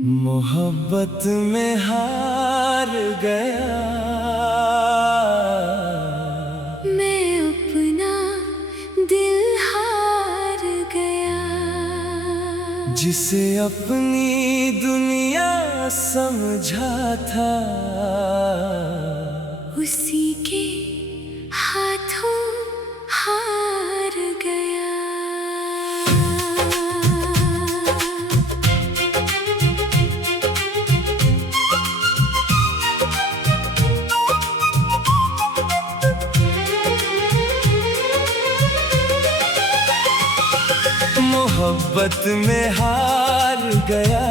मोहब्बत में हार गया मैं, अपना दिल हार गया। जिसे अपनी दुनिया समझा था, उसी के हाथों हार गया। मोहब्बत में हार गया,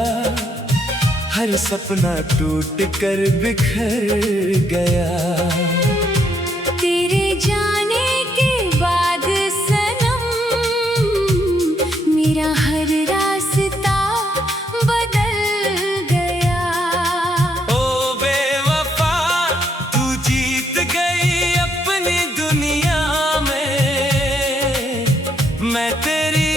हर सपना टूट कर बिखर गया। तेरे जाने के बाद सनम, मेरा हर रास्ता बदल गया। ओ बेवफा, तू जीत गई अपनी दुनिया में, मैं तेरी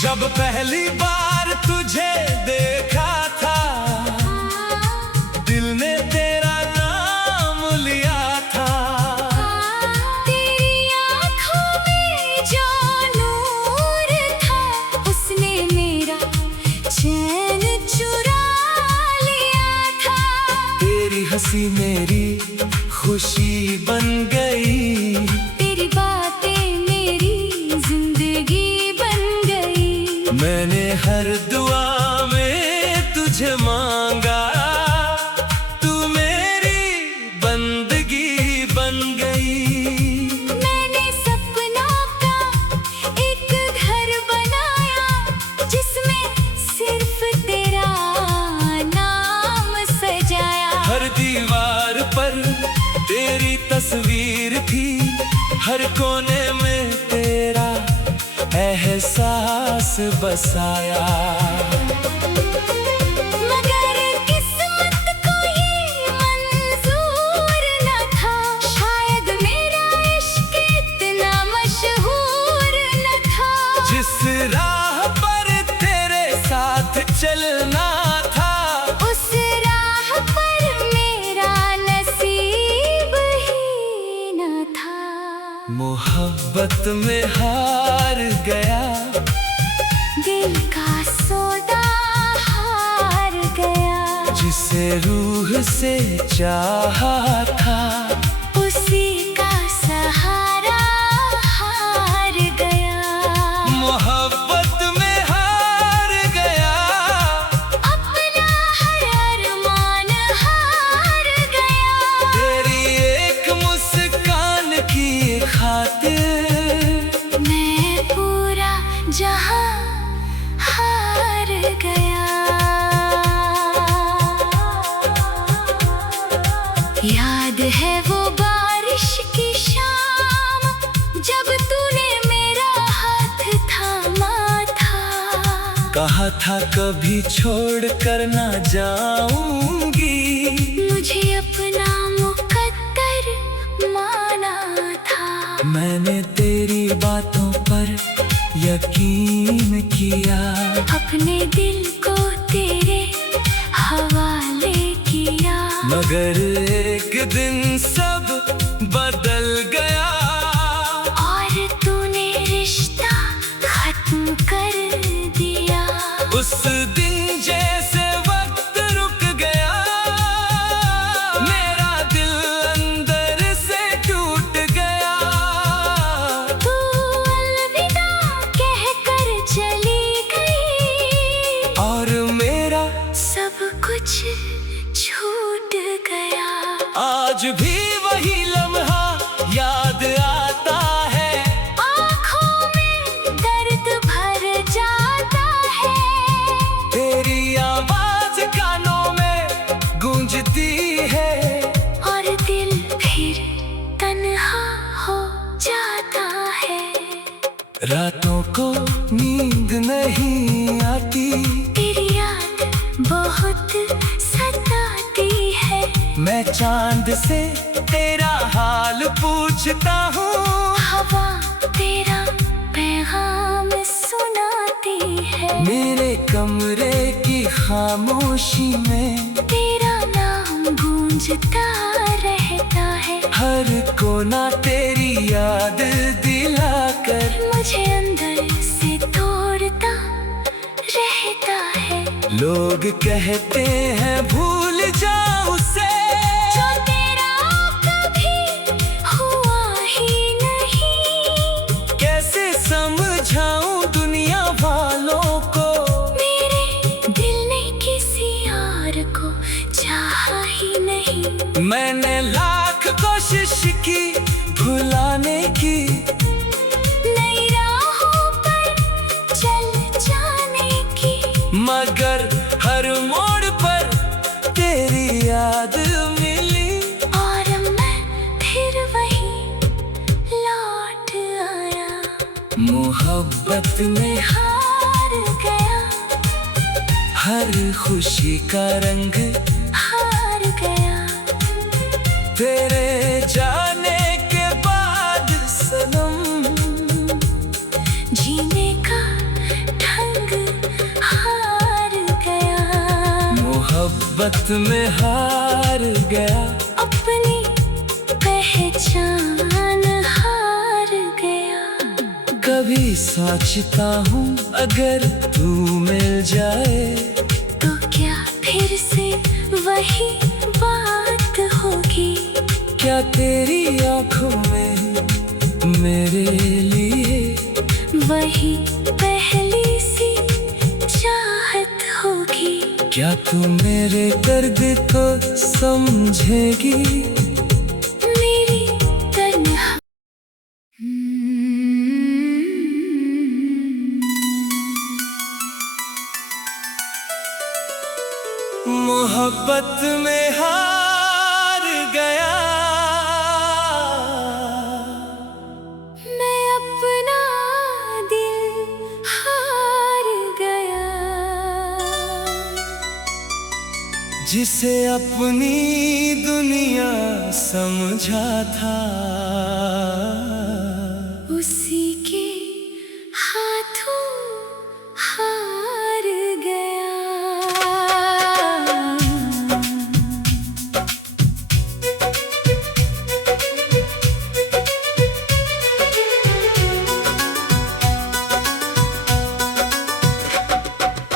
जब पहली बार तुझे देखा था, दिल ने तेरा नाम लिया था। तेरी आँखों में जो नूर था, उसने मेरा चैन चुरा लिया था। तेरी हंसी मेरी खुशी बन गई, तेरी बातें मेरी जिंदगी बन गई। मैंने हर दुआ में तुझे मांगा, तू मेरी बंदगी बन गई। मैंने सपनों का एक घर बनाया, जिसमें सिर्फ तेरा नाम सजाया। हर दीवार पर तेरी तस्वीर थी, हर कोने में तेरा एहसास बसाया। मगर किस्मत को ये मंजूर न था, शायद मेरा इश्क इतना मशहूर न था। जिस राह पर तेरे साथ चलना था, उस राह पर मेरा नसीब ही न था। मोहब्बत में हार गया, दिल का सौदा हार गया। जिसे रूह से चाहा था, उसी का सहारा हार गया। मोहब्बत में हार गया, अपना हर अरमान हार गया। तेरी एक मुस्कान की खातिर मैं पूरा जहां हार गया। याद है वो बारिश की शाम, जब तूने मेरा हाथ थामा था। कहा था कभी छोड़ कर ना जाऊंगी, मुझे अपना मुकद्दर माना था। मैंने तेरी बातों पर यकीन किया, अपने दिल को तेरे हवाले किया। मगर एक दिन सब बदल गया, और तूने रिश्ता खत्म कर दिया। उस दिन जैसे वक्त रुक गया, मेरा दिल अंदर से टूट गया। तू अलविदा कहकर चली गई, और मेरा सब कुछ छूट गया। आज रातों को नींद नहीं आती, तेरी याद बहुत सताती है। मैं चांद से तेरा हाल पूछता हूँ, हवा तेरा पैगाम सुनाती है। मेरे कमरे की खामोशी में तेरा नाम गूंजता रहता है। हर कोना तेरी याद दिलाकर मुझे अंदर से तोड़ता रहता है। लोग कहते हैं भूल जाओ उसे, जो तेरा कभी हुआ ही नहीं। कैसे समझाऊं दुनिया वालों को, मेरे दिल ने किसी और को चाहा ही नहीं। मैंने लाख कोशिश की भुलाने की, नई राहों पर चल जाने की, मगर हर मोड़ पर तेरी याद मिली। और मैं फिर वही लौट आया। मोहब्बत में हार गया, हर खुशी का रंग हार गया। तेरे जाने के बाद सनम, जीने का ढंग हार गया। मोहब्बत में हार गया, अपनी पहचान हार गया। कभी सोचता हूँ अगर तू मिल जाए, तो क्या फिर से वही बात होगी। क्या तेरी आंखों में मेरे लिए वही पहली सी चाहत होगी। क्या तू मेरे दर्द को समझेगी। मेरी तन्हा मोहब्बत में हार गया, मैं अपना दिल हार गया। जिसे अपनी दुनिया समझा था, उसी के हाथों हार गया।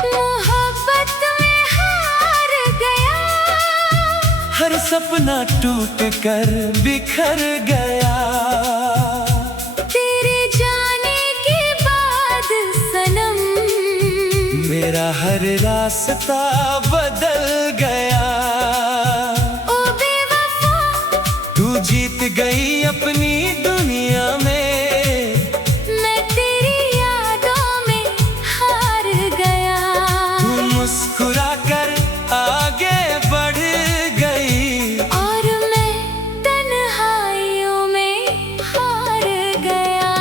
मोहब्बत में हार गया, हर सपना टूट कर बिखर गया। तेरे जाने के बाद सनम, मेरा हर रास्ता बदल गया। ओ बेवफा, तू जीत गई अपनी दुनिया में, मैं तेरी यादों में हार गया। तू मुस्कुरा कर आगे बढ़ गई, और मैं तन्हाइयों में हार गया।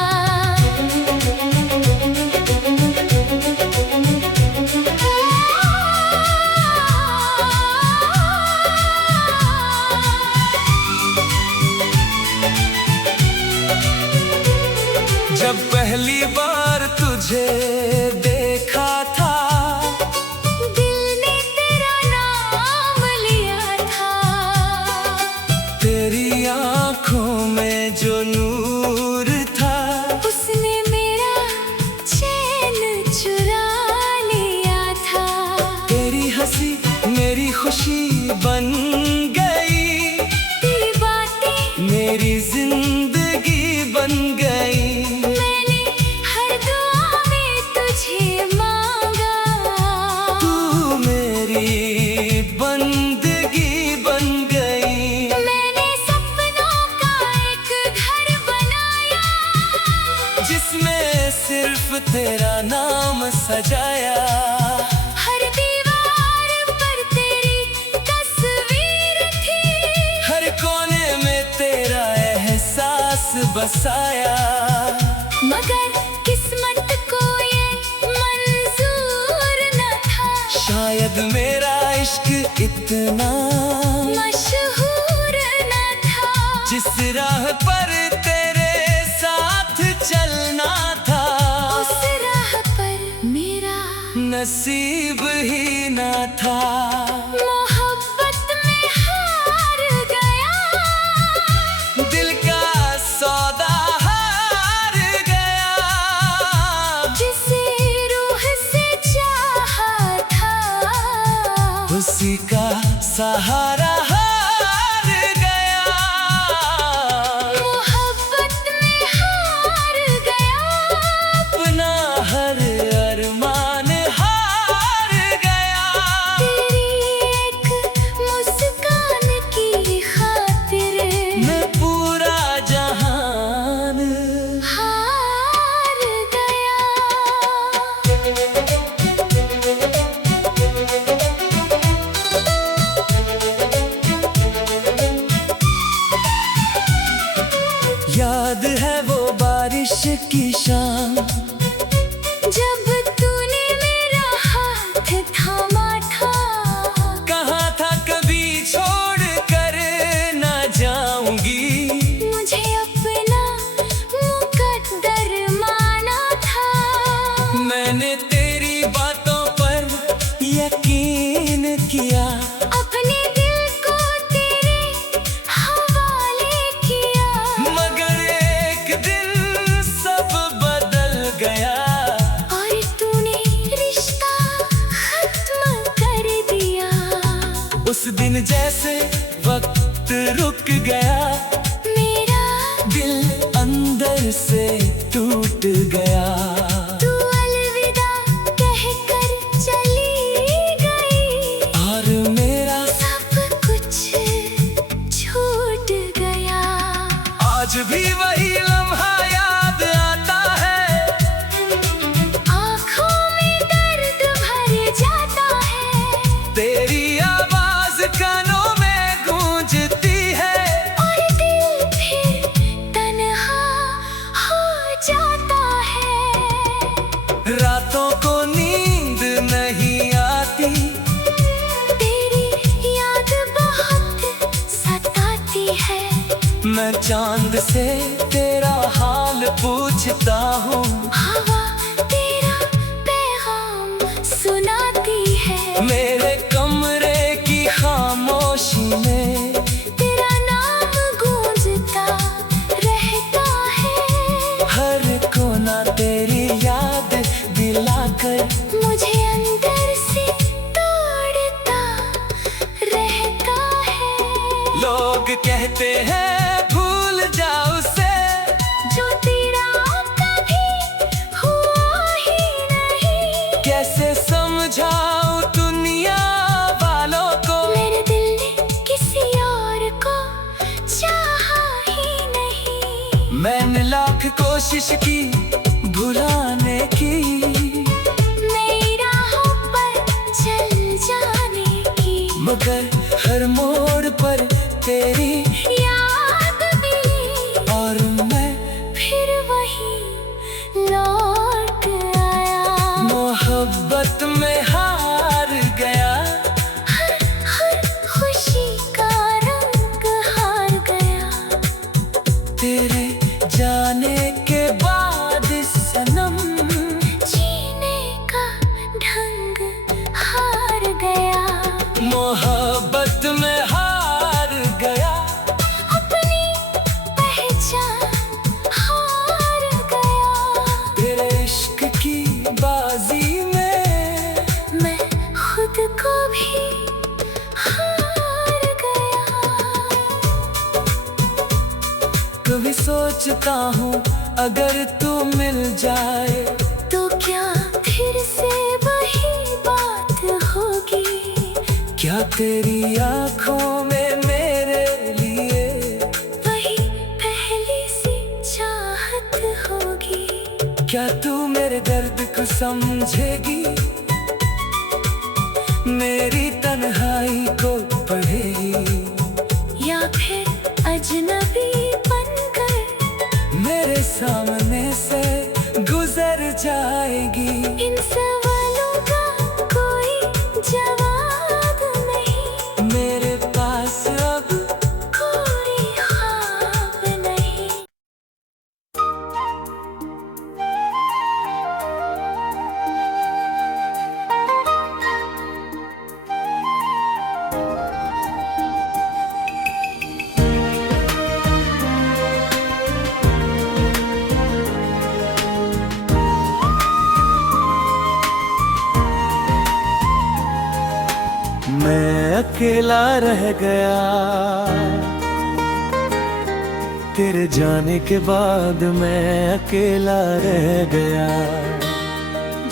जब पहली बार तुझे देखा था, दिल ने तेरा नाम लिया था। तेरी आंखों में जो नूर था, उसने मेरा चैन चुरा लिया था। तेरी हंसी मेरी खुशी बन गई, तेरी बातें मेरी जिंदगी बन गई। मैंने हर दुआ में तुझे मांगा, तू मेरी बंदगी बन गई। मैंने सपनों का एक घर बनाया, जिसमें सिर्फ तेरा नाम सजाया। हर दीवार पर तेरी तस्वीर थी, हर कोने में तेरा एहसास बसाया। मगर किस शायद मेरा इश्क इतना मशहूर न था, जिस राह पर तेरे साथ चलना था, उस राह पर मेरा नसीब ही न था। मोहब्बत में हार गया, दिल का सौदा हार गया, जिसे रूह से चाहा था, उसी का सहारा हार गया। मोहब्बत में हार गया, अपना हर अरमान हार गया। तेरी एक मुस्कान की खातिर मैं पूरा जहान हार गया। याद है वो बारिश की शाम, जब तूने मेरा हाथ थामा था, कहा था कभी छोड़ कर न जाऊंगी। मुझे अपना मुकद्दर माना था, मैंने तेरी बातों पर यकीन किया, अपने दिल को तेरे हवाले किया, मगर एक दिन सब बदल गया। और तूने रिश्ता खत्म कर दिया। उस दिन जैसे वक्त रुक गया, मेरा दिल अंदर से टूट गया। तू अलविदा कहकर चली गई, और मेरा सब कुछ छूट गया। आज भी वही लम्हा याद आता है, आँखों में दर्द भर जाता है, तेरी आवाज कानों में गूंजती है, और दिल फिर तन्हा हो जाता है। रातों को नींद नहीं आती, तेरी याद बहुत सताती है, मैं चांद से तेरा हाल पूछता हूँ। हवा तेरा पैगाम सुनाती है, मेरे कमरे की खामोशी में तेरा नाम गूंजता रहता है, हर कोना तेरी याद दिलाकर मुझे अंदर से तोड़ता रहता है। लोग कहते हैं भूल जाओ उसे, जो तेरा कभी हुआ ही नहीं, कैसे समझाऊं दुनिया वालों को, मेरे दिल ने किसी और को चाहा ही नहीं। मैंने लाख कोशिश की भुलाने की, नई राहों पर चल जाने की, मगर हर मोड़ पर तेरी याद मिली, और मैं फिर वही लौट आया। मोहब्बत में हार गया, हर खुशी का रंग हार गया, तेरे जाने के बाद सनम, जीने का ढंग हार गया। मोहब्बत में हार गया, अपनी पहचान हार गया, तेरे इश्क की बाजी में मैं खुद को भी हार गया। कभी सोचता हूँ अगर तू मिल जाए, तो क्या फिर से वही बात होगी, क्या तेरी आंखों में मेरे लिए वही पहली सी चाहत होगी, क्या तू मेरे दर्द को समझेगी, मेरी तन्हाई को पढ़ेगी, या फिर अजनबी बनकर मेरे सामने से गुजर जाएगी। इन सवालों का कोई जवाब अकेला रह गया। तेरे जाने के बाद मैं अकेला रह गया।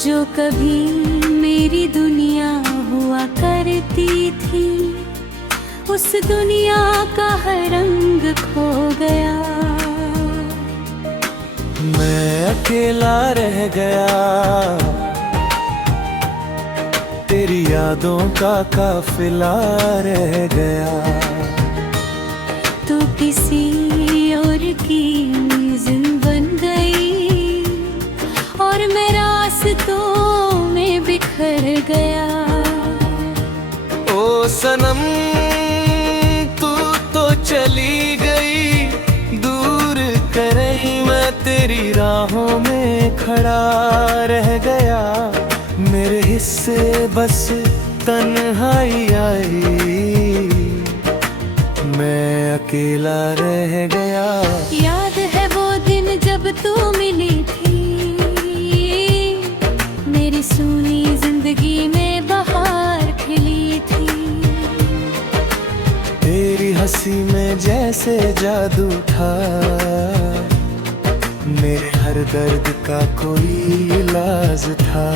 जो कभी मेरी दुनिया हुआ करती थी, उस दुनिया का हर रंग खो गया। मैं अकेला रह गया। तेरी यादों का काफिला रह गया। तू किसी और की जिंद बन गई और मैं रास्तों में बिखर गया। ओ सनम तू तो चली गई दूर, कहीं मैं तेरी राहों में खड़ा रह गया। मेरे हिस्से बस तन्हाई आई, मैं अकेला रह गया। याद है वो दिन जब तू मिली थी, मेरी सूनी जिंदगी में बहार खिली थी। तेरी हंसी में जैसे जादू था, मेरे हर दर्द का कोई इलाज था।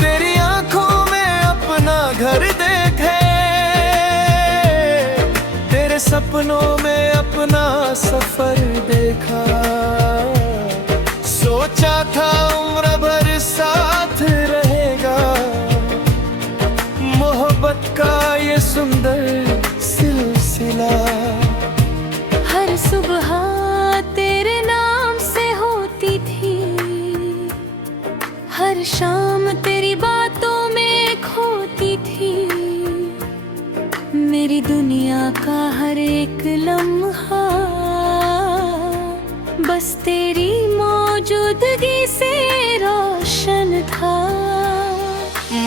तेरी आंखों में अपना घर देखे, तेरे सपनों में अपना सफर देखा। सोचा था उम्र भर साथ रहेगा, मोहब्बत का ये सुंदर सिलसिला। हर सुबह तेरे नाम से होती थी, हर शाम तेरी बातों में खोती थी। मेरी दुनिया का हर एक लम्हा बस तेरी मौजूदगी से रोशन था।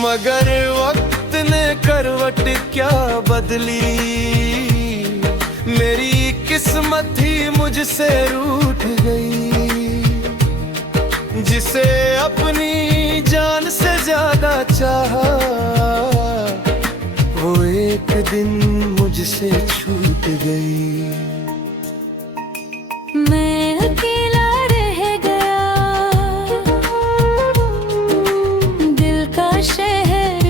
मगर वक्त ने करवट क्या बदली, मेरी किस्मत ही मुझसे रूठ गई। जिसे अपनी जान से ज्यादा चाहा, वो एक दिन मुझसे छूट गई। मैं अकेला रह गया, दिल का शहर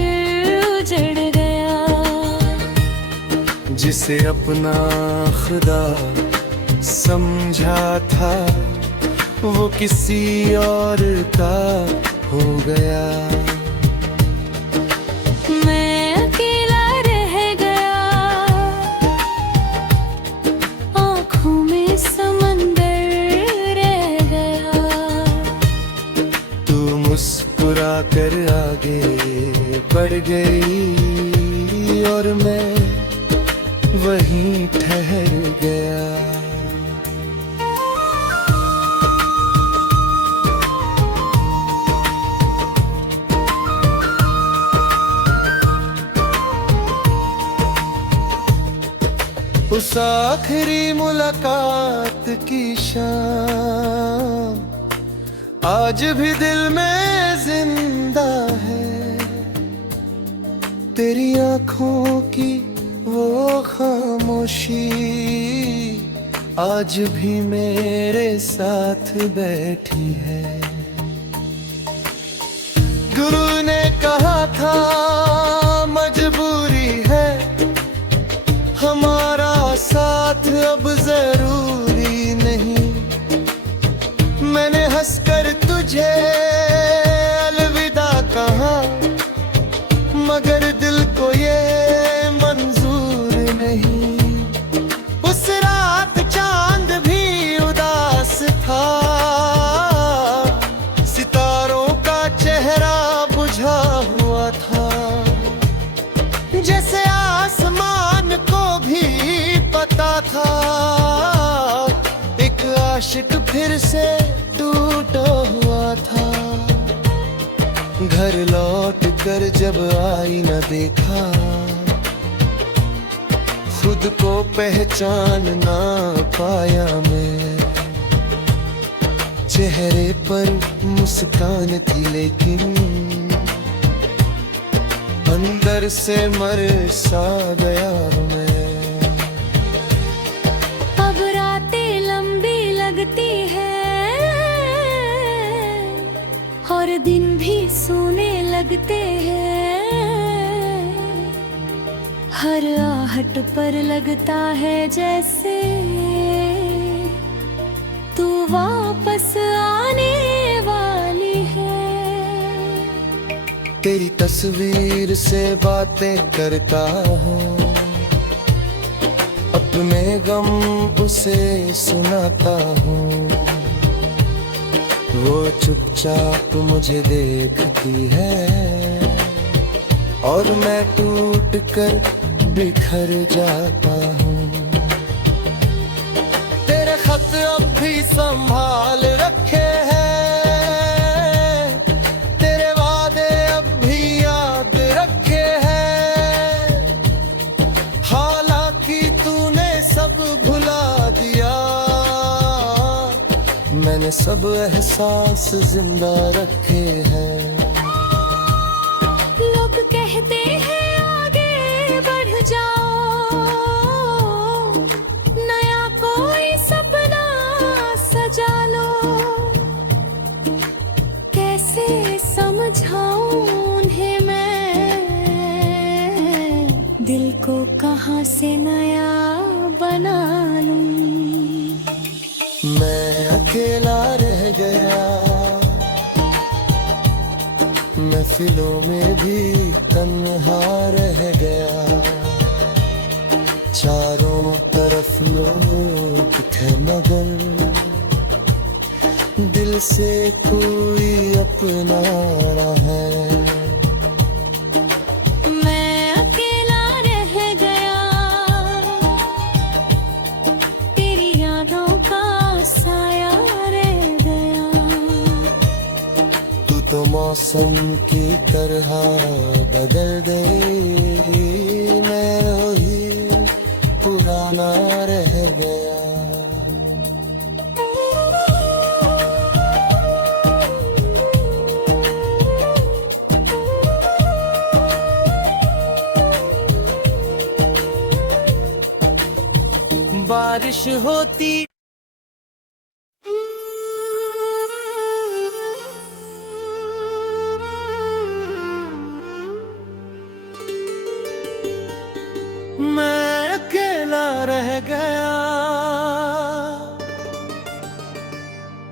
उजड़ गया। जिसे अपना खुदा समझा था, वो किसी और का हो गया। मैं अकेला रह गया, आँखों में समंदर रह गया। तू मुस्कुरा कर आगे बढ़ गई और मैं वहीं ठहर गया। उस आखिरी मुलाकात की शाम आज भी दिल में जिंदा है। तेरी आंखों की वो खामोशी आज भी मेरे साथ बैठी है। गुरु ने कहा था मजबूरी है, हमारा साथ अब जरूरी नहीं। मैंने हंसकर तुझे अलविदा कहा, मगर दिल को ये मंजूर नहीं। उस रात चांद भी उदास था, सितारों का चेहरा बुझा हुआ था। जैसे आसमान को भी पता था, एक आशिक फिर से टूटा हुआ था। घर लौट कर जब आईना देखा, खुद को पहचान ना पाया मैं। चेहरे पर मुस्कान थी लेकिन अंदर से मर सा गया मैं। अब रातें लंबी लगती है और दिन भी सोने लगते हैं। हर आहट पर लगता है जैसे तू वापस आने वाली है। तेरी तस्वीर से बातें करता हूँ, अपने गम उसे सुनाता हूँ। वो चुपचाप मुझे देखती है और मैं टूट कर बिखर जाता हूँ। तेरे खत अब भी संभाल रखे हैं, तेरे वादे अब भी याद रखे हैं। हालांकि तूने सब भुला दिया, मैंने सब एहसास जिंदा रखे हैं। लोग कहते हैं आगे बढ़ जाओ, नया कोई सपना सजा लो। कैसे समझाऊं उन्हें मैं, दिल को कहां से नया बना लूं। मैं अकेला रह गया, महफिलों में भी तन्हा रह गया। चारों तरफ लोग थे मगर दिल से कोई अपना ना है। मैं अकेला रह गया, तेरी यादों का साया रह गया। तू तो मौसम की तरह बदल गई, मैं वही पुराना रह गया। बारिश होती मैं अकेला रह गया,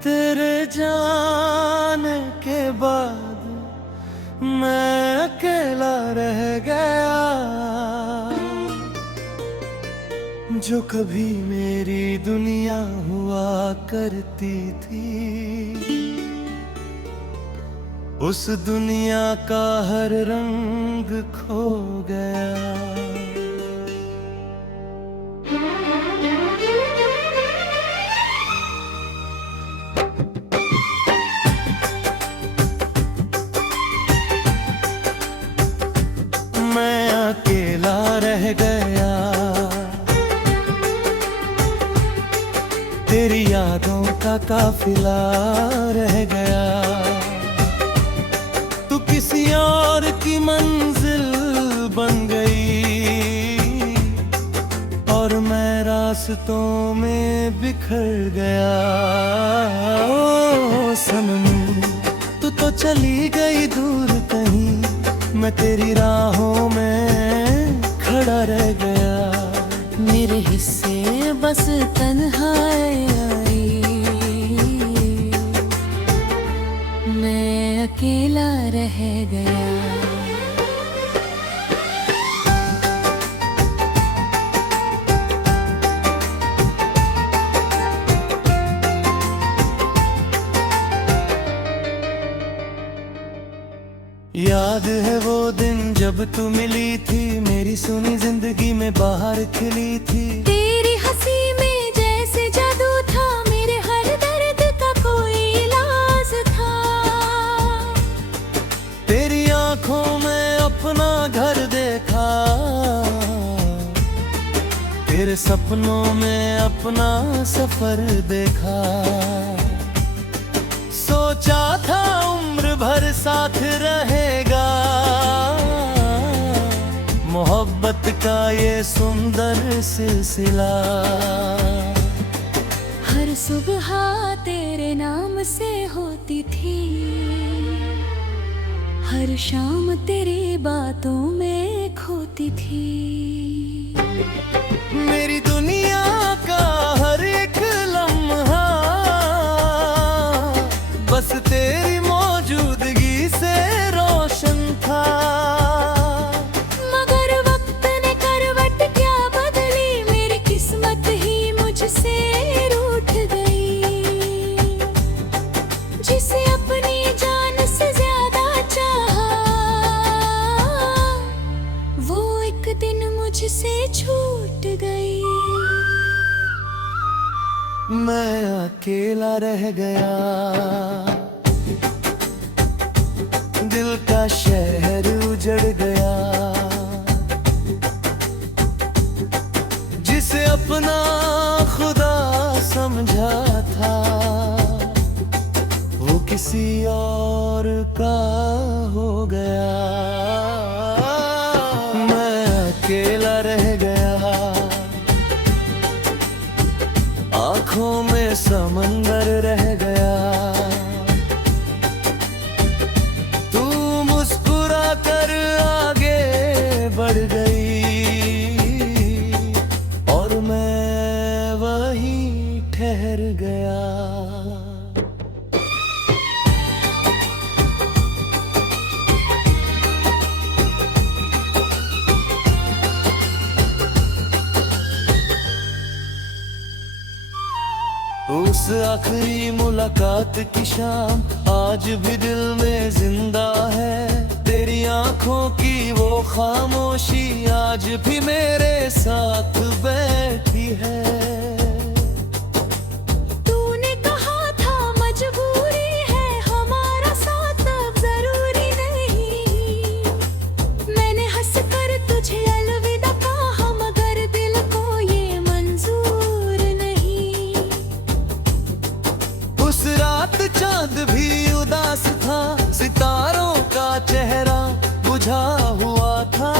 तेरे जाने के बाद मैं अकेला रह गया। जो कभी मेरी दुनिया हुआ करती थी, उस दुनिया का हर रंग खो गया। मैं अकेला रह गया, तेरी यादों का काफिला रह गया। तू किसी और की मंजिल बन गई और मैं रास्तों में बिखर गया। ओ सनम, तू तो चली गई दूर कहीं, मैं तेरी राहों में खड़ा रह गया। मेरे हिस्से बस तन्हाई आई, मैं अकेला रह गया। याद है वो दिन जब तू मिली थी, मेरी सुनी जिंदगी में बाहर खिली थी। तेरी हंसी में जैसे जादू था, मेरे हर दर्द का कोई इलाज था। तेरी आंखों में अपना घर देखा, तेरे सपनों में अपना सफर देखा। सोचा था उम्र भर साथ रहेगा, का ये सुंदर सिलसिला। हर सुबह तेरे नाम से होती थी, हर शाम तेरी बातों में खोती थी। मेरी दुनिया का हर एक लम्हा बस तेरी मौजूदगी से रोशन था। मगर वक्त ने करवट क्या बदली, मेरी किस्मत ही मुझसे रूठ गई। जिसे अपनी जान से ज्यादा चाहा, वो एक दिन मुझसे छूट गई। मैं अकेला रह गया, दिल का शहर उजड़ गया। जिसे अपना खुदा समझा था, वो किसी और का हो गया। मैं अकेला रह गया, आँखों में समंदर रह गया। तू मुस्कुरा कर आगे बढ़ गई और मैं वहीं ठहर गया। उस आखिरी मुलाकात की शाम आज भी दिल में जिंदा है। तेरी आंखों की वो खामोशी आज भी मेरे साथ बैठी है। तूने कहा था मजबूरी है हमारा साथ अब जरूरी नहीं। मैंने हंस कर तुझे अलविदा कहा, मगर दिल को ये मंजूर नहीं। उस रात चांद भी उदास था, सितारों का चेहरा बुझा हुआ था।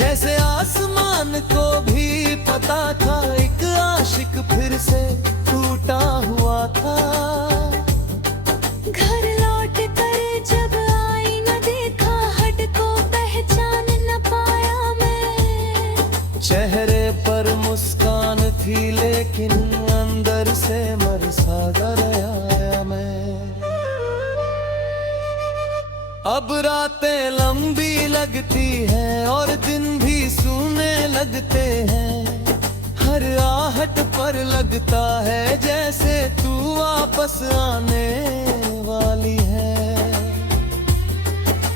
जैसे आसमान को भी पता था, एक आशिक फिर से टूटा हुआ था। घर लौट कर जब आई न देखा, हट को पहचान न पाया मैं। चेहरे पर मुस्कान थी लेकिन अंदर से मर सा गया मैं। अब रातें लंबी लगती हैं और दिन भी सूने लगते हैं। हर आहट पर लगता है जैसे तू वापस आने वाली है।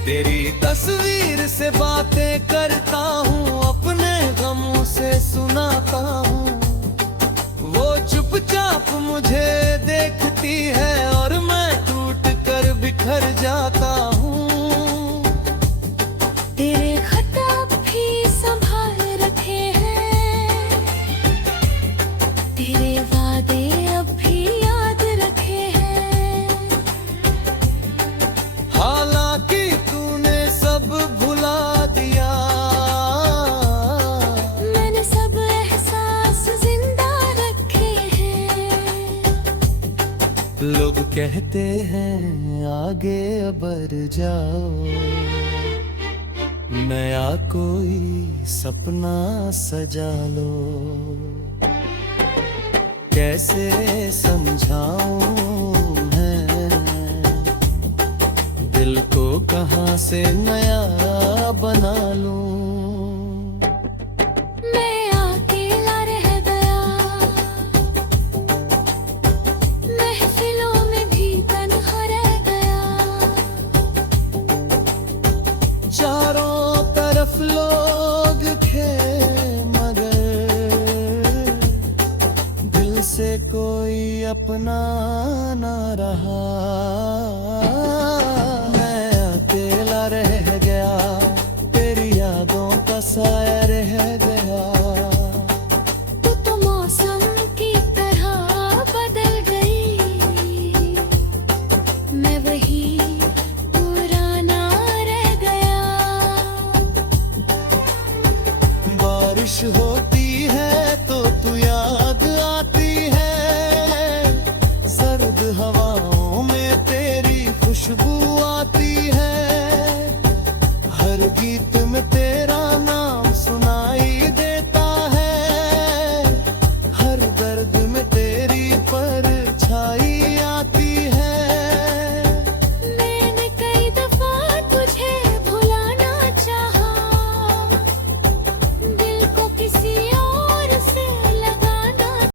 तेरी तस्वीर से बातें करता हूँ, अपने गमों से सुनाता हूँ। वो चुपचाप मुझे देखती है और मैं टूट कर बिखर जाता हूँ। तेरे खताब भी संभाल रखे हैं, तेरे वादे अब भी याद रखे हैं। हालांकि तूने सब भुला दिया, मैंने सब एहसास जिंदा रखे हैं। लोग कहते हैं आगे बढ़ जाओ, नया कोई सपना सजा लो। कैसे समझाऊं मैं दिल को, कहाँ से नया बना लूं। मैं अकेला रह गया, महफिलों में भी तन्हा रह गया। चारों तरफ लोग थे मगर दिल से कोई अपना ना रहा। मैं अकेला रह गया, तेरी यादों का साया रह गया।